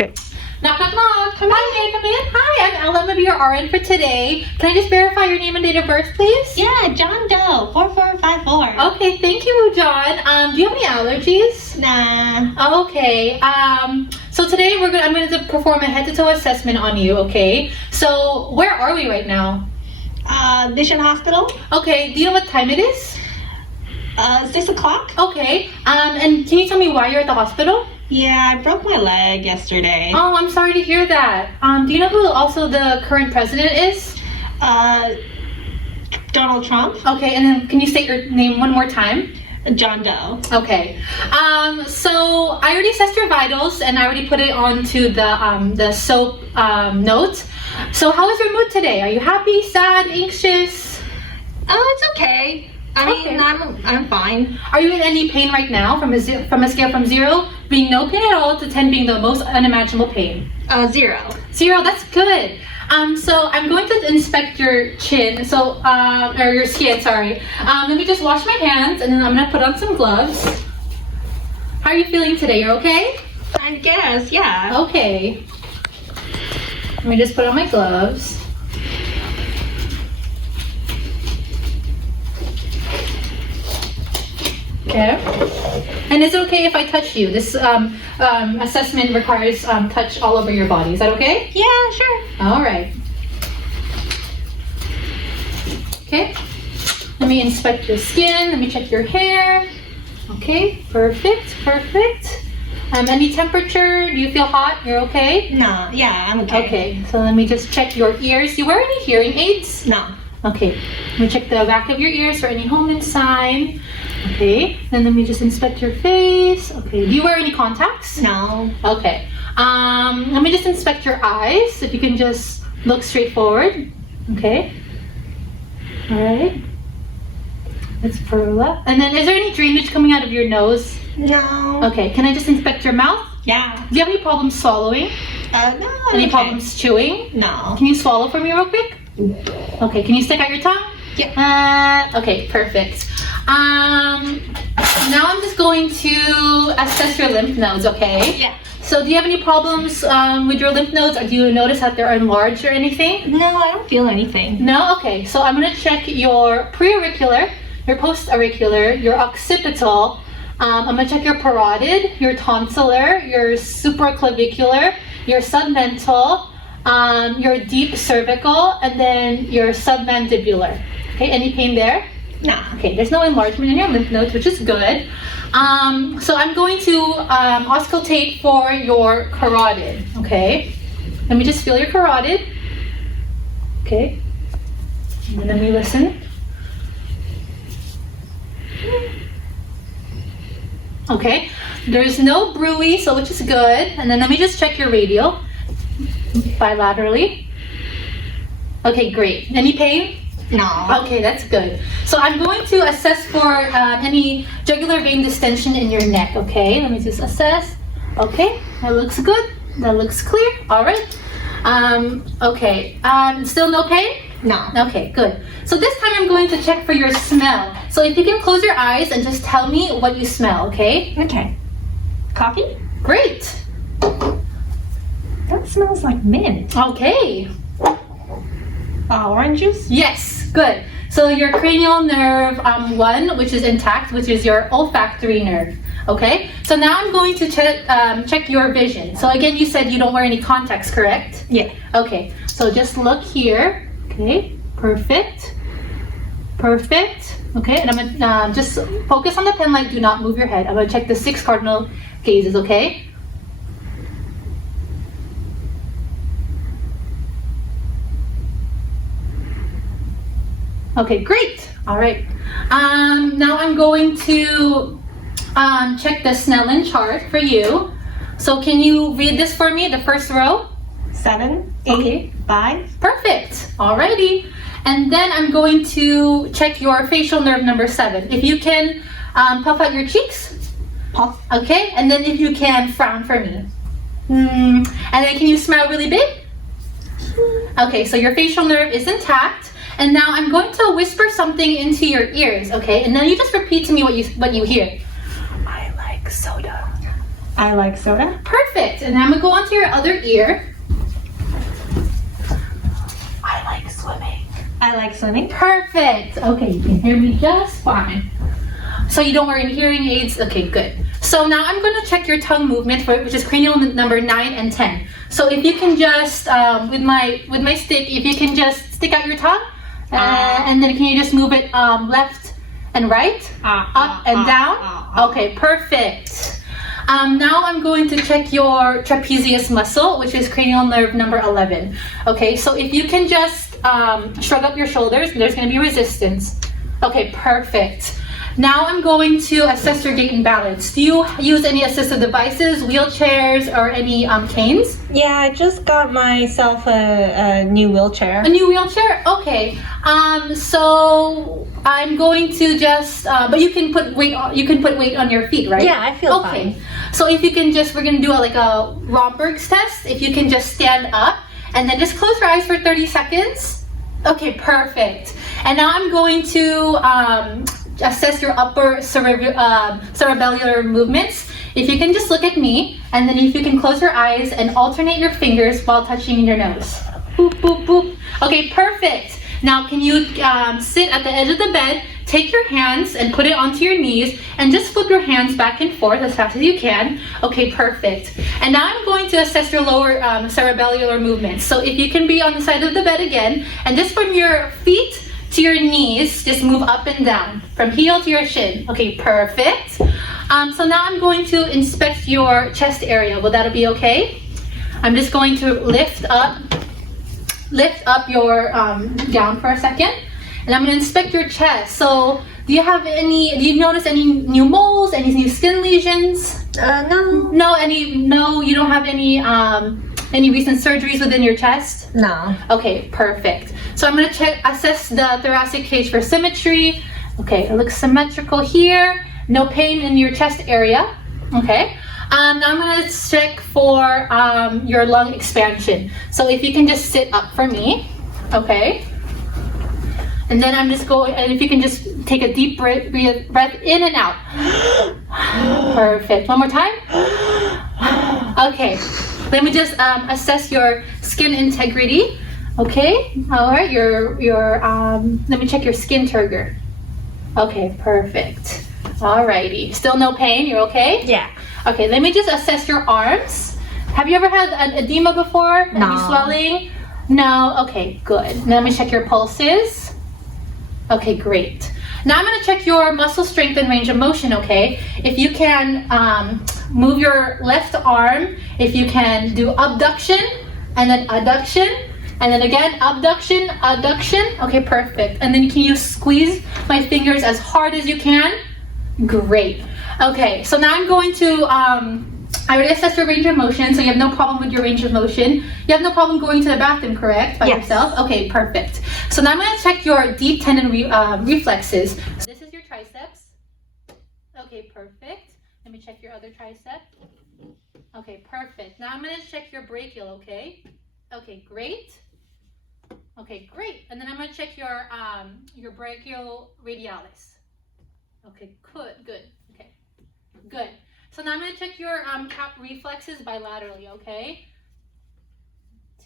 Okay. Knock, knock, knock. Come in, come in. Hi, I'm Ella. I'm going to be your RN for today. Can I just verify your name and date of birth, please? Yeah, John Doe, 4454. Okay, thank you, John. Do you have any allergies? Nah. Okay. So today I'm going to perform a head-to-toe assessment on you, okay? So where are we right now? Vision Hospital. Okay, do you know what time it is? 6 o'clock? Okay. And can you tell me why you're at the hospital? Yeah, I broke my leg yesterday. Oh, I'm sorry to hear that. Do you know who also the current president is? Donald Trump. Okay, and then can you state your name one more time? John Doe. Okay. So I already assessed your vitals and I already put it onto the SOAP note. So how is your mood today? Are you happy, sad, anxious? Oh, it's okay. I mean, I'm fine. Are you in any pain right now from a scale from 0 being no pain at all to 10 being the most unimaginable pain? 0. 0, that's good. So I'm going to inspect your chin, or your skin, sorry. Let me just wash my hands and then I'm gonna put on some gloves. How are you feeling today? You're okay? I guess, yeah. Okay. Let me just put on my gloves. Okay. And is it okay if I touch you? This assessment requires touch all over your body. Is that okay? Yeah, sure. All right. Okay. Let me inspect your skin. Let me check your hair. Okay. Perfect. Perfect. Any temperature? Do you feel hot? You're okay? No, yeah, I'm okay. Okay. So let me just check your ears. Do you wear any hearing aids? No. Okay. Let me check the back of your ears for any home inside. Okay, then let me just inspect your face. Okay, do you wear any contacts? No. Okay, let me just inspect your eyes. If you can just look straight forward. Okay, all right. Let's perla. And then is there any drainage coming out of your nose? No. Okay, can I just inspect your mouth? Yeah. Do you have any problems swallowing? No. Any problems chewing? No. Can you swallow for me real quick? Okay, can you stick out your tongue? Yeah. Okay, perfect. Now I'm just going to assess your lymph nodes, okay? Yeah. So do you have any problems with your lymph nodes, or do you notice that they're enlarged or anything? No, I don't feel anything. No? Okay, so I'm going to check your pre-auricular, your post-auricular, your occipital. I'm going to check your parotid, your tonsillar, your supraclavicular, your submental, your deep cervical, and then your submandibular. Okay, any pain there? Nah. Okay, there's no enlargement in your lymph nodes, which is good. So I'm going to auscultate for your carotid, okay? Let me just feel your carotid. Okay. And then let me listen. Okay, there's no bruit, so which is good. And then let me just check your radial bilaterally. Okay, great. Any pain? No. Okay, that's good. So I'm going to assess for any jugular vein distension in your neck, okay? Let me just assess. Okay, that looks good. That looks clear. All right. Okay, still no pain? No. Okay, good. So this time I'm going to check for your smell. So if you can close your eyes and just tell me what you smell, okay? Okay. Coffee? Great. That smells like mint. Okay. Orange juice? Yes, good. So your cranial nerve 1, which is intact, which is your olfactory nerve. Okay, so now I'm going to check your vision. So again, you said you don't wear any contacts, correct? Yeah. Okay, so just look here. Okay, perfect. Perfect. Okay, and I'm gonna just focus on the pen light. Do not move your head. I'm gonna check the 6 cardinal gazes, okay? Okay, great. All right. Now I'm going to check the Snellen chart for you. So can you read this for me, the first row? 7, 8, Okay. 5. Perfect. Alrighty. And then I'm going to check your facial nerve number 7. If you can puff out your cheeks. Puff. Okay. And then if you can frown for me. And then can you smile really big? Okay, so your facial nerve is intact. And now I'm going to whisper something into your ears, okay? And now you just repeat to me what you hear. I like soda. I like soda. Perfect. And I'm gonna go onto your other ear. I like swimming. I like swimming. Perfect. Okay, you can hear me just fine. So you don't wear any hearing aids? Okay, good. So now I'm going to check your tongue movement, which is cranial number 9 and 10. So if you can just, with my stick, if you can just stick out your tongue, and then can you just move it left and right, up and down? Okay, perfect. Now I'm going to check your trapezius muscle, which is cranial nerve number 11. Okay, so if you can just shrug up your shoulders, there's going to be resistance. Okay, perfect. Now I'm going to assess your gait and balance. Do you use any assistive devices, wheelchairs, or any canes? Yeah, I just got myself a new wheelchair. A new wheelchair? Okay. So I'm going to just, but you can put weight on your feet, right? Yeah, I feel okay. fine. So if you can just, we're gonna do like a Romberg's test. If you can just stand up and then just close your eyes for 30 seconds. Okay, perfect. And now I'm going to assess your upper cerebellar movements. If you can just look at me, and then if you can close your eyes and alternate your fingers while touching your nose. Boop, boop, boop. Okay, perfect. Now can you sit at the edge of the bed, take your hands and put it onto your knees, and just flip your hands back and forth as fast as you can. Okay, perfect. And now I'm going to assess your lower cerebellar movements. So if you can be on the side of the bed again, and just from your feet to your knees, just move up and down from heel to your shin. Okay, perfect. So now I'm going to inspect your chest area. Will that be okay? I'm just going to lift up your gown for a second, and I'm going to inspect your chest. So do you notice any new moles, any new skin lesions? No. No, you don't have any recent surgeries within your chest? No. Okay, perfect. So I'm going to assess the thoracic cage for symmetry. Okay, it looks symmetrical here. No pain in your chest area. Okay. Now I'm going to check for your lung expansion. So if you can just sit up for me. Okay. And then I'm just going, and if you can just take a deep breath in and out. Perfect. One more time. Okay. Let me just assess your skin integrity. Okay. All right. Let me check your skin turgor. Okay. Perfect. Alrighty. Still no pain. You're okay? Yeah. Okay. Let me just assess your arms. Have you ever had an edema before? No. Any swelling? No. Okay. Good. Now let me check your pulses. Okay. Great. Now I'm going to check your muscle strength and range of motion. Okay. If you can move your left arm, if you can do abduction and then adduction. And then again, abduction, adduction. Okay, perfect. And then can you squeeze my fingers as hard as you can? Great. Okay, so now I'm going to, I already assessed your range of motion, so you have no problem with your range of motion. You have no problem going to the bathroom, correct? By yourself? Okay, perfect. So now I'm going to check your deep tendon reflexes. So this is your triceps. Okay, perfect. Let me check your other tricep. Okay, perfect. Now I'm going to check your brachial, okay? Okay, great. Okay, great. And then I'm going to check your brachial radialis. Okay, good. Okay, good. So now I'm going to check your cap reflexes bilaterally, okay?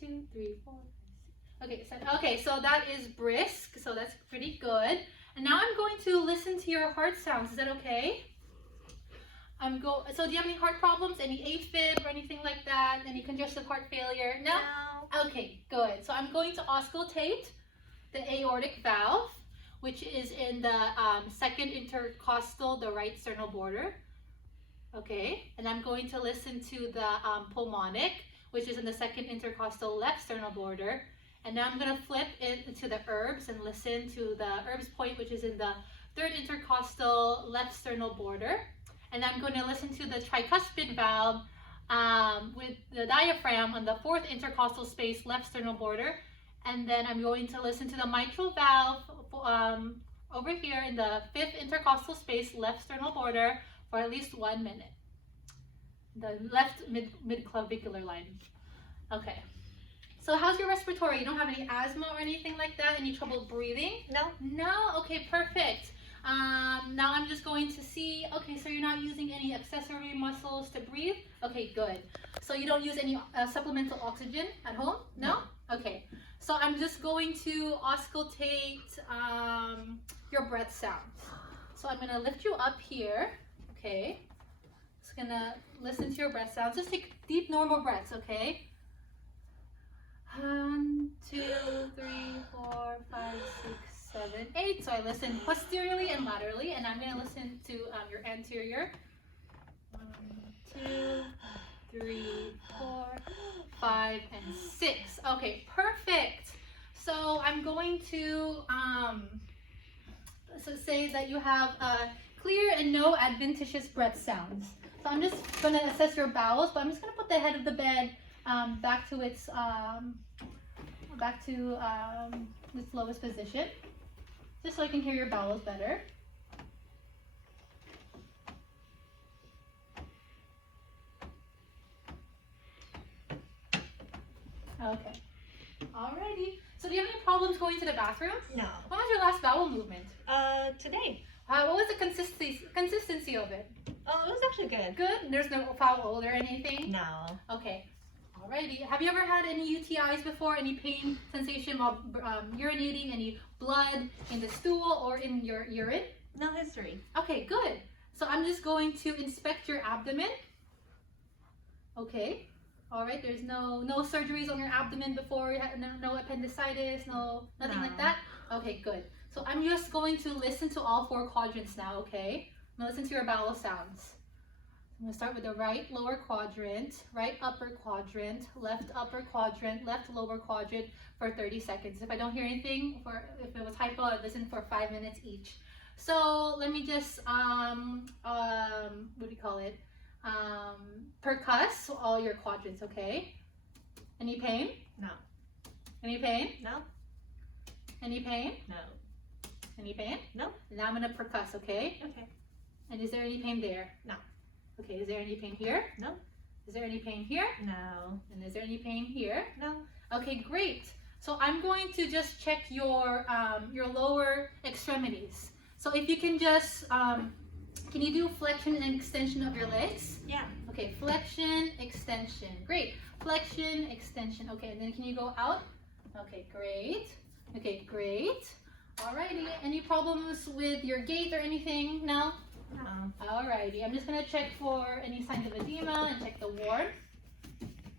2, 3, 4, 5, 6. Okay, so that is brisk, so that's pretty good. And now I'm going to listen to your heart sounds. Is that okay? So do you have any heart problems? Any AFib or anything like that? Any congestive heart failure? No? Okay, good. So I'm going to auscultate the aortic valve, which is in the second intercostal, the right sternal border. Okay, and I'm going to listen to the pulmonic, which is in the second intercostal left sternal border. And now I'm going to flip into the herbs and listen to the herbs point, which is in the third intercostal left sternal border. And I'm going to listen to the tricuspid valve with the diaphragm on the fourth intercostal space left sternal border. And then I'm going to listen to the mitral valve over here in the fifth intercostal space left sternal border for at least 1 minute. The left mid-clavicular line. Okay. So how's your respiratory? You don't have any asthma or anything like that? Any trouble breathing? No. No? Okay, perfect. Now I'm just going to see, okay, so you're not using any accessory muscles to breathe? Okay, good. So you don't use any supplemental oxygen at home? No? Okay. So I'm just going to auscultate your breath sounds. So I'm gonna lift you up here, okay? Just gonna listen to your breath sounds. Just take deep, normal breaths, okay? 1, 2, 3, 4, 5, 6, 7, 8. So I listen posteriorly and laterally, and I'm gonna listen to your anterior. 1, 2, 3, 4, 5, and 6. Okay, perfect. So I'm going to so say that you have clear and no adventitious breath sounds. So I'm just going to assess your bowels, but I'm just going to put the head of the bed back to its lowest position, just so I can hear your bowels better. Okay. Alrighty. So do you have any problems going to the bathroom? No. When was your last bowel movement? Today. What was the consistency of it? Oh, it was actually good. Good? There's no foul odor or anything? No. Okay. Alrighty. Have you ever had any UTIs before? Any pain sensation while urinating? Any blood in the stool or in your urine? No history. Okay, good. So I'm just going to inspect your abdomen. Okay. All right. There's no surgeries on your abdomen before. You had no appendicitis, nothing like that. Okay, good. So I'm just going to listen to all 4 quadrants now. Okay. I'm gonna listen to your bowel sounds. I'm gonna start with the right lower quadrant, right upper quadrant, left upper quadrant, left lower quadrant for 30 seconds. If I don't hear anything, if it was hypo, I'd listen for 5 minutes each. So let me just what do you call it? Percuss all your quadrants, okay? Any pain? No. Any pain? No. Any pain? No. Any pain? No. Now I'm gonna percuss, okay? Okay. And is there any pain there? No. Okay, is there any pain here? No. Is there any pain here? No. And is there any pain here? No. Okay, great. So I'm going to just check your lower extremities. So if you can just, can you do flexion and extension of your legs? Yeah. Okay, flexion, extension. Great. Flexion, extension. Okay, and then can you go out? Okay, great. Okay, great. Alrighty. Any problems with your gait or anything? No? No. Alrighty. I'm just gonna check for any signs of edema and check the warmth.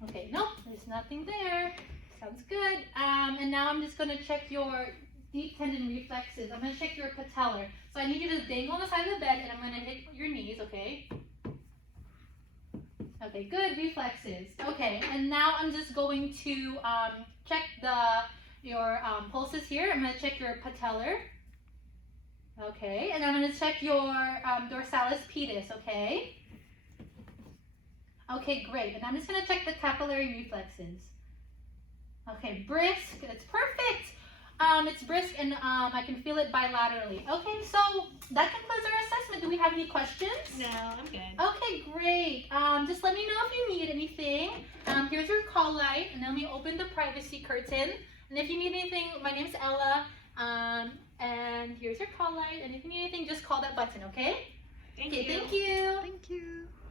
Okay, nope, there's nothing there. Sounds good. And now I'm just gonna check your deep tendon reflexes. I'm gonna check your patellar. So I need you to dangle on the side of the bed and I'm gonna hit your knees, okay? Okay, good, reflexes. Okay, and now I'm just going to check your pulses here. I'm gonna check your patellar. Okay, and I'm gonna check your dorsalis pedis, okay? Okay, great. And I'm just gonna check the capillary reflexes. Okay, brisk, that's perfect. It's brisk and I can feel it bilaterally. Okay, so that concludes our assessment. Do we have any questions? No, I'm good. Okay, great. Just let me know if you need anything. Here's your call light, and let me open the privacy curtain. And if you need anything, my name's Ella. And here's your call light. And if you need anything, just call that button, okay? Thank Okay, you. thank you. Thank you.